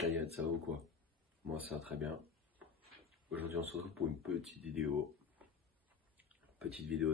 Kayad, ça va ou quoi? Moi ça va très bien. Aujourd'hui on se retrouve pour une petite vidéo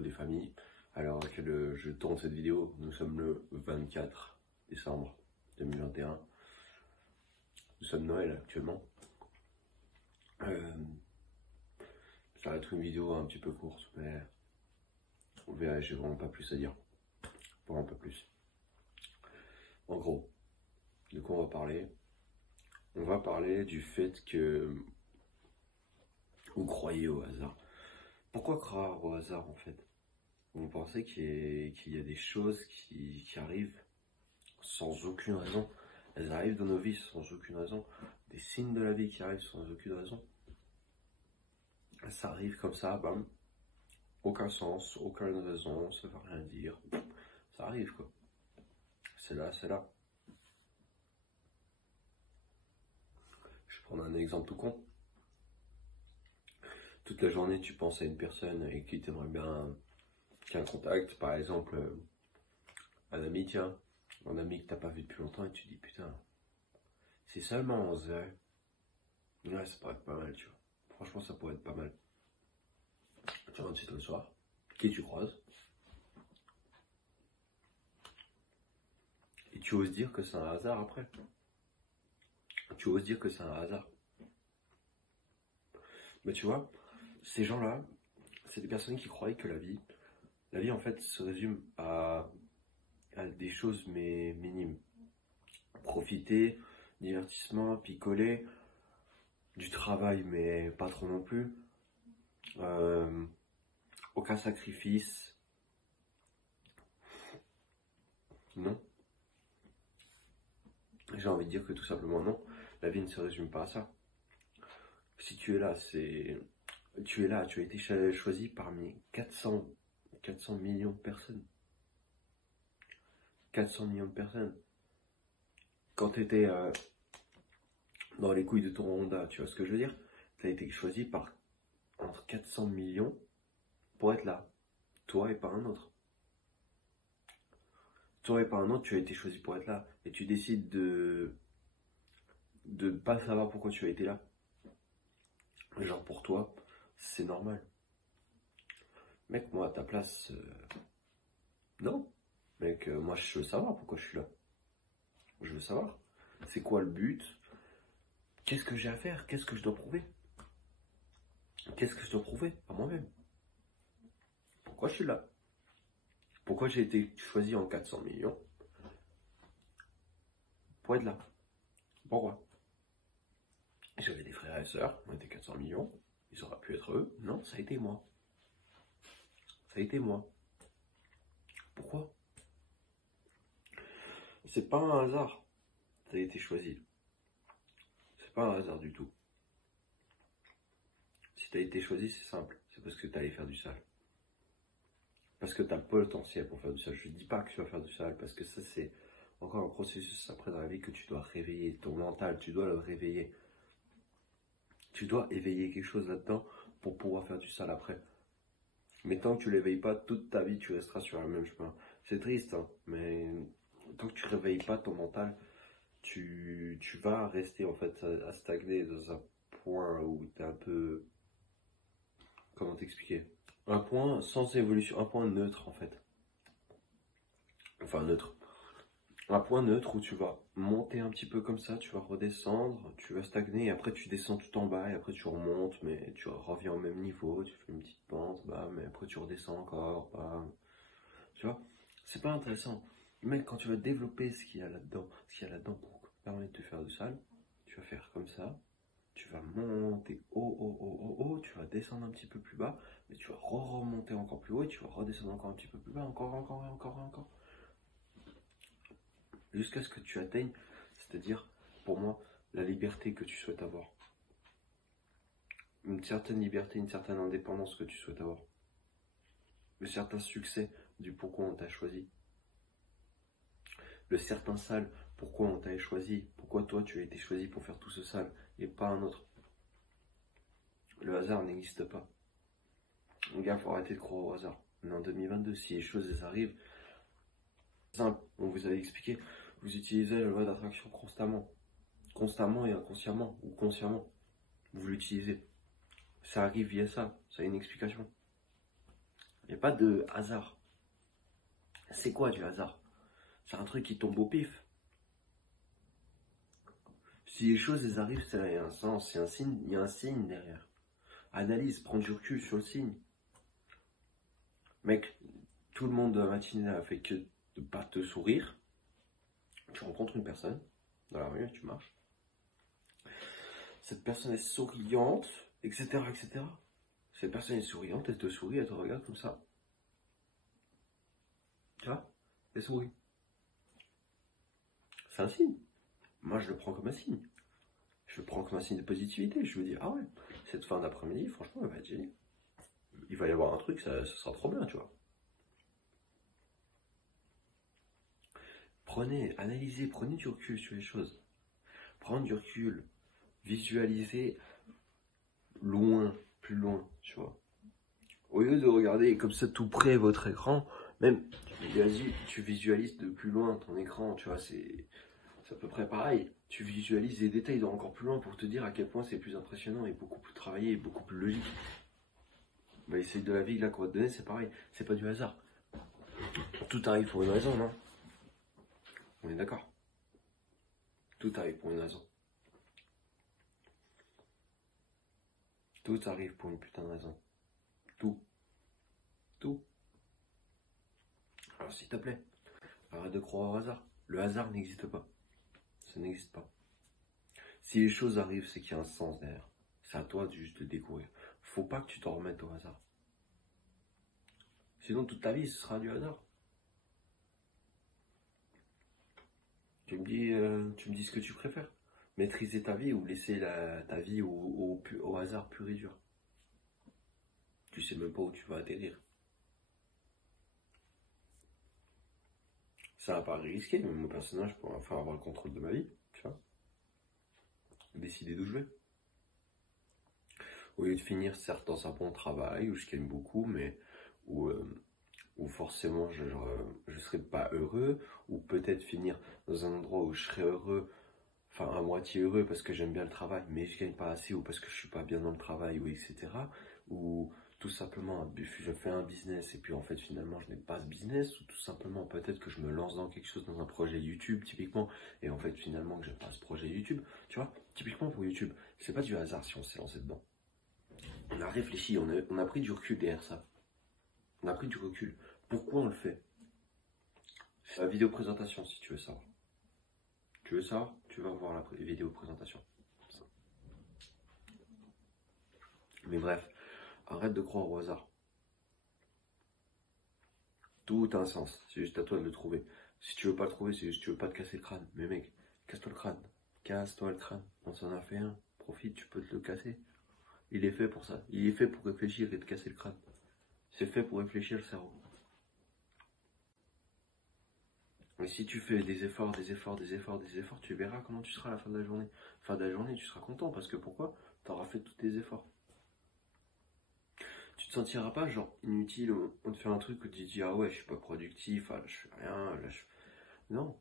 des familles. Alors à laquelle je tourne cette vidéo, nous sommes le 24 décembre 2021. Nous sommes Noël actuellement. Ça va être une vidéo un petit peu courte, mais vous verrez, j'ai vraiment pas plus à dire. Vraiment pas plus. En gros, de quoi on va parler? On va parler du fait que vous croyez au hasard. Pourquoi croire au hasard en fait? Vous pensez qu'il y a des choses qui arrivent sans aucune raison. Elles arrivent dans nos vies sans aucune raison. Des signes de la vie qui arrivent sans aucune raison. Ça arrive comme ça, bam. Aucun sens, aucune raison, ça veut rien dire. Ça arrive quoi. C'est là, c'est là. Je vais prendre un exemple tout con. Toute la journée, tu penses à une personne et qui t'aimerait bien qu'il y ait un contact. Par exemple, un ami, tiens, un ami que t'as pas vu depuis longtemps et tu te dis putain, si seulement on se verrait, ouais, ça pourrait être pas mal, tu vois. Franchement, ça pourrait être pas mal. Tu rentres chez toi le soir, qui tu croises, et tu oses dire que c'est un hasard après. Tu oses dire que c'est un hasard. Mais tu vois, ces gens-là, c'est des personnes qui croyaient que la vie en fait se résume à des choses mais minimes. Profiter, divertissement, picoler, du travail mais pas trop non plus, aucun sacrifice, non. J'ai envie de dire que tout simplement non, la vie ne se résume pas à ça. Si tu es là, tu as été choisi parmi 400 millions de personnes. 400 millions de personnes. Quand tu étais dans les couilles de ton Honda, tu vois ce que je veux dire? Tu as été choisi par entre 400 millions pour être là. Toi et pas un autre. Toi et pas un autre, tu as été choisi pour être là. Et tu décides de ne pas savoir pourquoi tu as été là. Genre pour toi, c'est normal. Mec, moi à ta place, non. Mec, moi je veux savoir pourquoi je suis là. Je veux savoir. C'est quoi le but? Qu'est-ce que j'ai à faire? Qu'est-ce que je dois prouver? Qu'est-ce que je dois prouver à moi-même? Pourquoi je suis là? Pourquoi j'ai été choisi en 400 millions pour être là? Pourquoi? J'avais des frères et sœurs, on était 400 millions, ils auraient pu être eux. Non, ça a été moi. Ça a été moi. Pourquoi? C'est pas un hasard. Ça a été choisi. C'est pas un hasard du tout. Si t'as été choisi, c'est simple. C'est parce que t'allais faire du sale. Parce que t'as le potentiel pour faire du sale. Je dis pas que tu vas faire du sale, parce que ça c'est encore un processus après dans la vie que tu dois réveiller. Ton mental, tu dois le réveiller. Tu dois éveiller quelque chose là-dedans pour pouvoir faire du sale après. Mais tant que tu l'éveilles pas, toute ta vie tu resteras sur le même chemin. C'est triste, hein, mais tant que tu réveilles pas ton mental, tu vas rester en fait à stagner dans un point où tu es un peu... Comment t'expliquer? Un point sans évolution, un point neutre en fait. Enfin neutre. Un point neutre où tu vas monter un petit peu comme ça, tu vas redescendre, tu vas stagner, et après tu descends tout en bas, et après tu remontes, mais tu reviens au même niveau, tu fais une petite pente, bah, mais après tu redescends encore, bah, tu vois, c'est pas intéressant. Mais quand tu vas développer ce qu'il y a là-dedans, pour te permettre de faire du sale, tu vas faire comme ça, tu vas monter haut, tu vas descendre un petit peu plus bas, mais tu vas remonter encore plus haut, et tu vas redescendre encore un petit peu plus bas, encore. Jusqu'à ce que tu atteignes, c'est-à-dire, pour moi, la liberté que tu souhaites avoir. Une certaine liberté, une certaine indépendance que tu souhaites avoir. Le certain succès du pourquoi on t'a choisi. Le certain sale, pourquoi on t'a choisi. Pourquoi toi tu as été choisi pour faire tout ce sale et pas un autre. Le hasard n'existe pas. Les gars, faut arrêter de croire au hasard. On est en 2022, si les choses arrivent, simple, on vous avait expliqué, vous utilisez la loi d'attraction constamment. constamment et inconsciemment, ou consciemment, vous l'utilisez. Ça arrive via ça, ça a une explication. Il n'y a pas de hasard. C'est quoi du hasard? C'est un truc qui tombe au pif. Si les choses elles arrivent, ça a un sens, c'est un signe, il y a un signe derrière. Analyse, prends du recul sur le signe. Mec, tout le monde de la matinée a fait que de pas te sourire. Tu rencontres une personne dans la rue, tu marches. Cette personne est souriante, etc., etc. Cette personne est souriante, elle te sourit, elle te regarde comme ça. Tu vois? Elle sourit. C'est un signe. Moi, je le prends comme un signe. Je le prends comme un signe de positivité. Je me dis, ah ouais, cette fin d'après-midi, franchement, elle va être géniale. Il va y avoir un truc, ça sera trop bien, tu vois. Analysez, prenez du recul sur les choses. Prendre du recul, visualisez loin, plus loin, tu vois. Au lieu de regarder comme ça tout près votre écran, même tu visualises de plus loin ton écran, tu vois, c'est à peu près pareil. Tu visualises les détails encore plus loin pour te dire à quel point c'est plus impressionnant et beaucoup plus travaillé et beaucoup plus logique. Bah, essaye de la vie là qu'on va te donner, c'est pareil, c'est pas du hasard. Tout arrive pour une raison, non? On est d'accord? Tout arrive pour une raison. Tout arrive pour une putain de raison. Tout. Tout. Alors s'il te plaît, arrête de croire au hasard. Le hasard n'existe pas. Ça n'existe pas. Si les choses arrivent, c'est qu'il y a un sens derrière. C'est à toi de juste le découvrir. Faut pas que tu t'en remettes au hasard. Sinon, toute ta vie, ce sera du hasard. Tu me dis ce que tu préfères. Maîtriser ta vie ou laisser ta vie au hasard pur et dur. Tu sais même pas où tu vas atterrir. Ça va pas risquer, mais mon personnage pourra enfin avoir le contrôle de ma vie, tu vois. Décider d'où je vais. Au lieu de finir certes dans un bon travail, où je gagne beaucoup, mais où forcément je serais pas heureux, ou peut-être finir dans un endroit où je serais heureux, enfin à moitié heureux parce que j'aime bien le travail, mais je gagne pas assez, ou parce que je suis pas bien dans le travail, ou etc. Ou tout simplement je fais un business et puis en fait finalement je n'ai pas ce business, ou tout simplement peut-être que je me lance dans quelque chose, dans un projet YouTube typiquement, et en fait finalement que j'aime pas ce projet YouTube, tu vois, typiquement pour YouTube, c'est pas du hasard si on s'est lancé dedans. On a réfléchi, on a pris du recul derrière ça. On a pris du recul. Pourquoi on le fait? C'est la vidéo présentation si tu veux savoir. Tu veux savoir? Tu vas voir la vidéo présentation. Mais bref, arrête de croire au hasard. Tout a un sens, c'est juste à toi de le trouver. Si tu veux pas le trouver, c'est juste que tu veux pas te casser le crâne. Mais mec, casse-toi le crâne. Casse-toi le crâne. On s'en a fait un. Profite, tu peux te le casser. Il est fait pour ça. Il est fait pour réfléchir et te casser le crâne. C'est fait pour réfléchir le cerveau. Et si tu fais des efforts, tu verras comment tu seras à la fin de la journée. Fin de la journée, tu seras content parce que pourquoi? Tu auras fait tous tes efforts. Tu te sentiras pas genre inutile, on te fait un truc où tu te dis ah ouais je suis pas productif, ah, je fais rien, Non.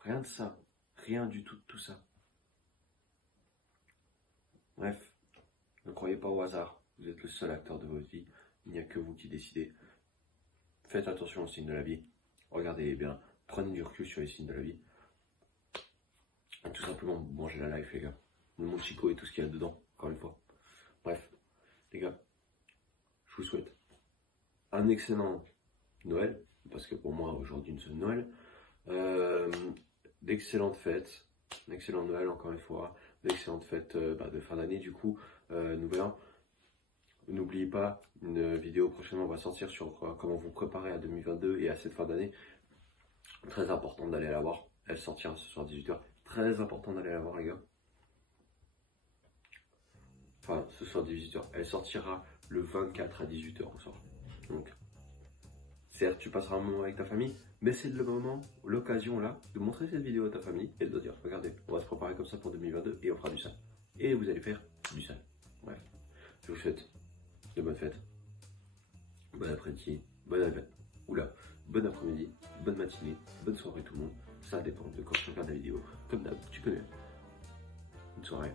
Rien de ça. Rien du tout de tout ça. Bref, ne croyez pas au hasard. Vous êtes le seul acteur de votre vie. Il n'y a que vous qui décidez. Faites attention aux signes de la vie. Regardez bien. Prenez du recul sur les signes de la vie. Et tout simplement, mangez la life, les gars. Le monde Chico et tout ce qu'il y a dedans, encore une fois. Bref, les gars, je vous souhaite un excellent Noël, parce que pour moi, aujourd'hui, nous sommes Noël. D'excellentes fêtes. Un excellent Noël, encore une fois. D'excellentes fêtes de fin d'année, du coup. Nouvel an. N'oubliez pas, une vidéo prochainement va sortir sur comment vous préparer à 2022 et à cette fin d'année. Très important d'aller la voir. Elle sortira ce soir à 18h. Très important d'aller la voir, les gars. Enfin, ce soir à 18h. Elle sortira le 24 à 18h au soir. Donc, certes, tu passeras un moment avec ta famille, mais c'est le moment, l'occasion là, de montrer cette vidéo à ta famille et de dire, regardez, on va se préparer comme ça pour 2022 et on fera du sale. Et vous allez faire du sale. Bref, je vous souhaite de bonnes fêtes, bon après-midi, bonne fête. Oula, bon après-midi, bonne matinée, bonne soirée tout le monde. Ça dépend de quand tu regardes la vidéo. Comme d'hab, tu connais. Bonne soirée.